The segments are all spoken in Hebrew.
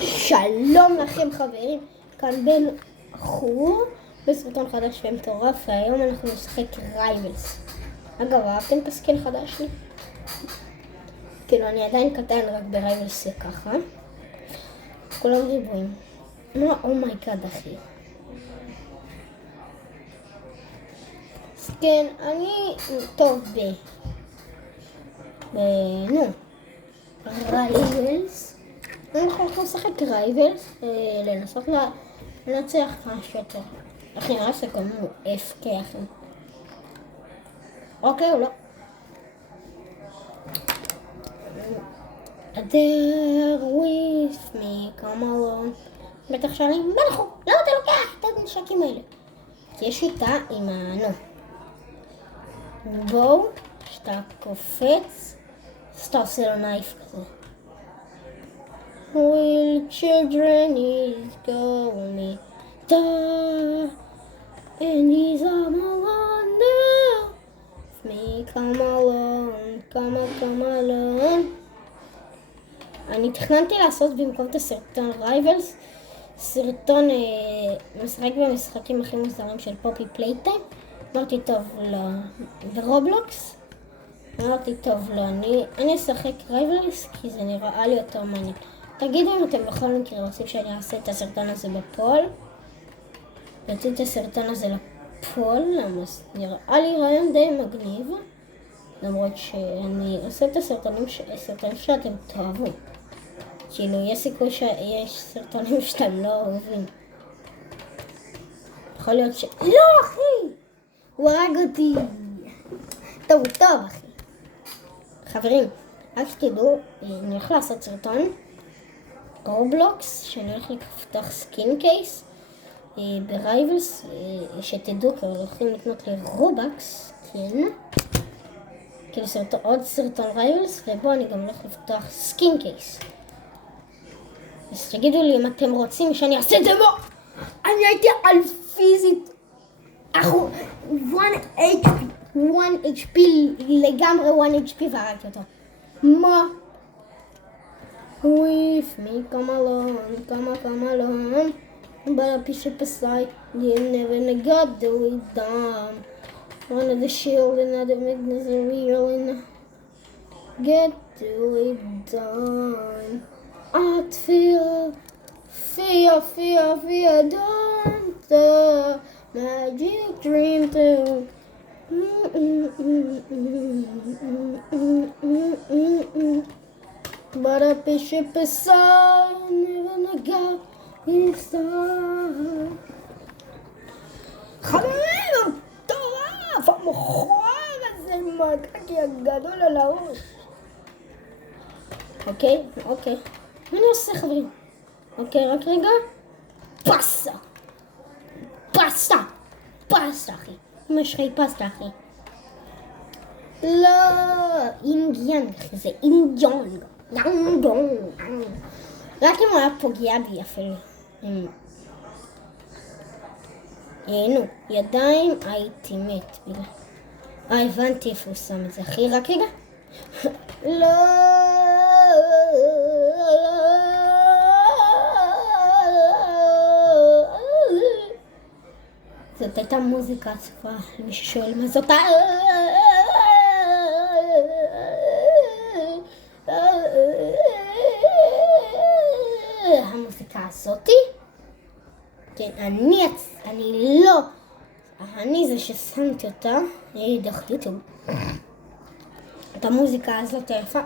שלום לכם חברים, כאן בן חור בסרטון חדש ומטורף, והיום אנחנו נשחק רייבלס. אגב, אהבתם את הסקין חדש לי? כאילו אני עדיין קטן רק ברייבלס זה ככה. כולם ריבועים. אומייגאד אחי. סקין, אני טוב רייבלס. אנחנו הולכים לשחק רייבלס, לנסות לנצח משהו יותר. אחי, נראה שקוראים FK אחי. אוקיי, או לא. There with me, come along. בטח שואלים, בלחו, למה אתה לוקח את הנשקים האלה? כי יש שיטה עם בואו, שאתה קופץ, אז אתה עושה לו נייף כזה. Will children is going down and he's all alone now. Me come alone, come alone. אני תכננתי לעשות במקום את הסרטון רייבלס, סרטון משחק במשחקים הכי מוזרים של פופי פלייטיים. אמרתי טוב לא, ברובלוקס. אמרתי טוב לא, אני אשחק רייבלס כי זה נראה לי יותר מעניין. תגידו אם אתם בכל מקרה רוצים שאני אעשה את הסרטון הזה בפול. יוצאים את הסרטון הזה לפול, נראה לי רעיון די מגניב. למרות שאני עושה את הסרטונים שאתם תאהבו. כאילו, יש סיכוי שיש סרטונים שאתם לא אוהבים. יכול להיות לא, אחי! הוא הרג אותי. טוב, אחי. חברים, רק שתדעו, אני הולך לעשות סרטון רובלוקס, שאני הולך לפתוח סקין קייס ברייבלס, שתדעו, כי הולכים לקנות לי רובקס, כן. כאילו עוד סרטון רייבלס, ובו אני גם הולך לפתוח סקין קייס. אז תגידו לי אם אתם רוצים שאני אעשה את זה בו. אני הייתי על פיזית. אחו, 1 HP, לגמרי 1 HP והרגתי אותו. מה? With me, come along. But a piece of side, you never got the way down. One of the shield, another weakness, a real, and get the way down. I fear, don't the magic dream too. But a bishop beside, never got his son. חברים, מטורף, המכוער הזה מגעתי הגדול על הראש. אוקיי. מה אני עושה חברים? אוקיי, רק רגע. פסטה אחי. אמא שלך היא פסטה אחי. לא, אינדיאן אחי, זה אינדיאן. רק אם הוא היה פוגע בי אפילו. ידיים הייתי מת בגלל. הבנתי איפה הוא שם את זה אחי, רק רגע. לא. זאת הייתה מוזיקה עצובה, למי ששואל מה זאת. המוזיקה הזאתי? כן, אני לא. אני זה ששמתי אותה, דרך יוטיוב. את המוזיקה הזאת היפה.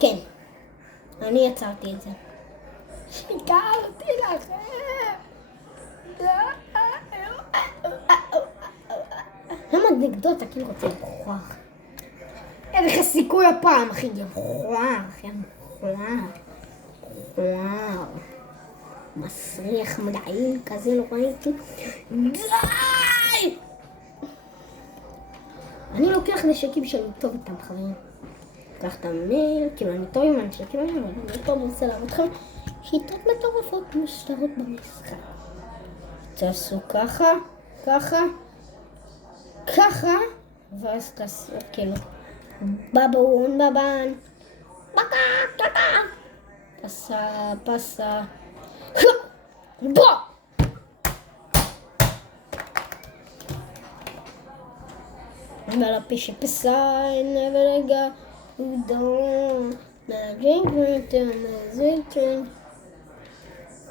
כן, אני יצרתי את זה. שיקרתי לכם. למה נגדו אתה כאילו רוצה מכוער? אין לך סיכוי הפעם, אחי, מכוער. מסריח מדעי כזה לא ראיתי. די! אני לוקח נשקים שאני טוב איתם, חברים. קח את המייל, כאילו אני טוב עם אנשי, כאילו אני טוב רוצה להראות לכם שיטות מטורפות משטרות במשחק. תעשו ככה, ככה, ככה, ואז תעשו כאילו בבון בבן, בקה, קקה, פסה, פסה, בוא! But I push up aside, never let go. You don't. Now drink right down the drink.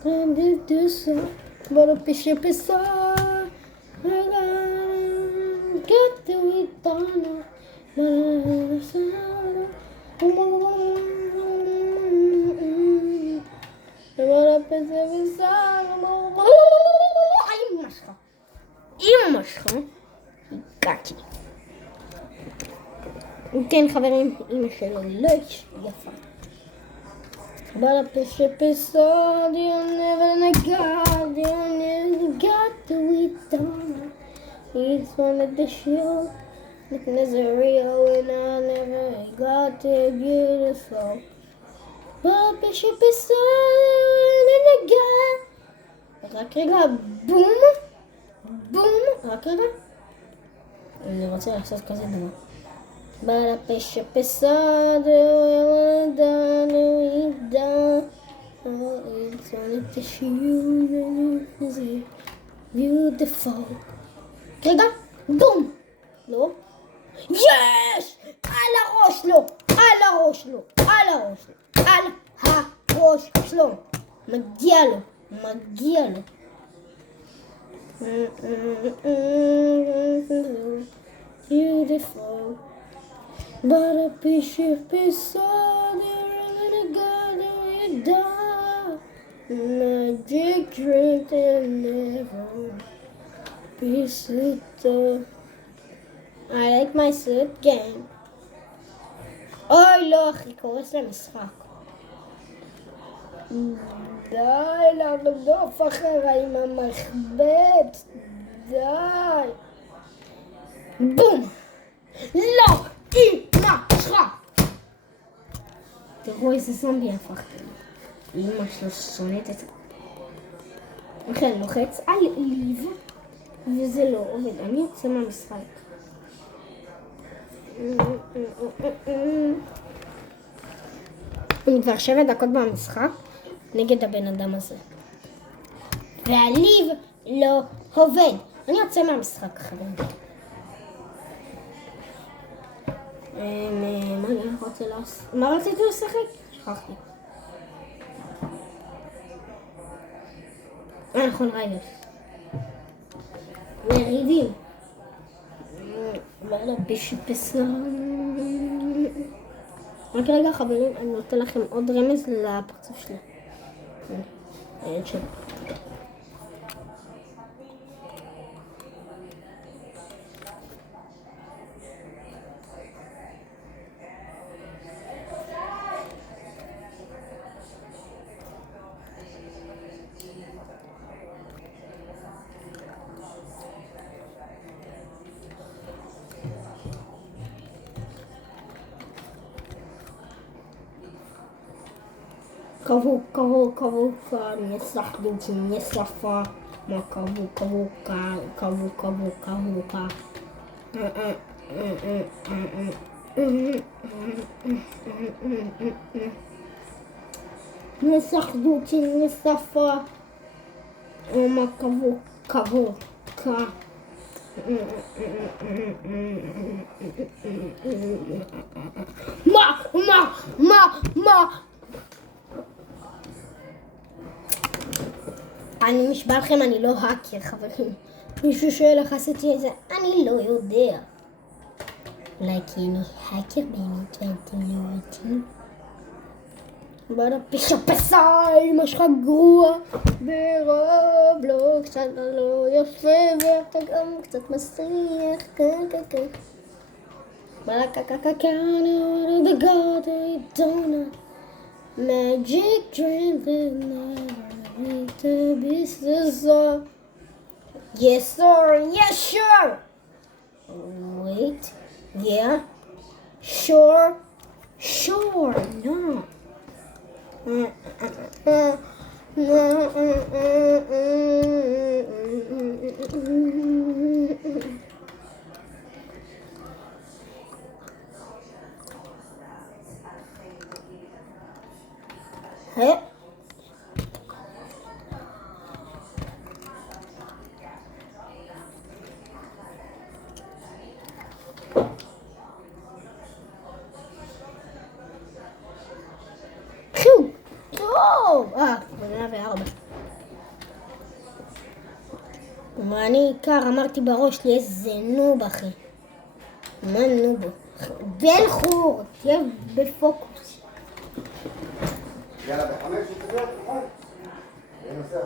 Don't do so. But I push up aside. Get to it done. But I push up aside. אמא שלך. הגעתי. כן חברים, אמא שלו לא יפה. But I push up aside, you never got to it done. It's one of the show, looking as a real and I never got it beautiful. But I push up aside and again. רק רגע, בום, בום, רק רגע. אני רוצה לעשות כזה דבר. But I push up aside, it's only the shoe is beautiful. רגע, בום! לא? יש! על הראש לו! על הראש לו! על הראש לו! על הראש שלו! מגיע לו! מגיע לו! Beautiful. But a piece of beside you really got it done. Magic drink and never be sweeter. I like my suit game. אוי לא אחי, קורס למשחק. די לרדוף אחריי עם המחבט. די. בום! לא! אמא שלך! תראו איזה זומבי הפכתי. אמא שלו שונאת את זה. לכן לוחץ על ליב וזה לא עובד. אני יוצא מהמשחק. אני כבר 7 דקות במשחק נגד הבן אדם הזה. והליב לא עובד. אני יוצא מהמשחק חברים. מה אני רוצה לעשות? מה רציתי לשחק? שכחתי. נכון, רייבס. מריבים. וואלה, רק רגע חברים, אני נותן לכם עוד רמז לפרצוף שלי. אין שם. Kavuka, nie sachduci, nie safa, ma kavuka. Nie sachduci, nie safa, ma kavuka. Ma. אני משבע לכם, אני לא האקר, חברים. מישהו שואל איך עשיתי את זה, אני לא יודע. אולי כי אני האקר באמת ואתם לא יודעים. בואו פשע, אמא שלך גרוע ברובלוקס, אתה לא יפה ואתה גם קצת מסריח, כן. The God donut, magic dream that never need to be so. Yes sure. Wait, yeah, sure. Sure, no. Hey. טוב! 104. מה אני עיקר? אמרתי בראש לי איזה נוב, אחי. מה נוב? בן חור! תהיה בפוקוס. יאללה, ב5 שתדעת, נכון? ננסה.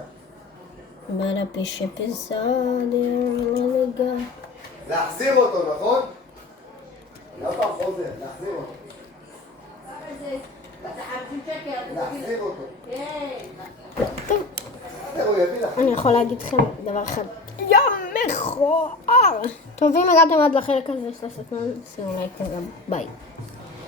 בלה פשע פסדר, ללגה. להחזיר אותו, נכון? לא פעם חוזר, להחזיר אותו. להחזיר אותו. טוב, הוא יביא לך. אני יכול להגיד לכם דבר אחד. יא מכוער! טוב, אם הגעתם עד לחלק הזה של הסרטון, שימו לייק וגם ביי.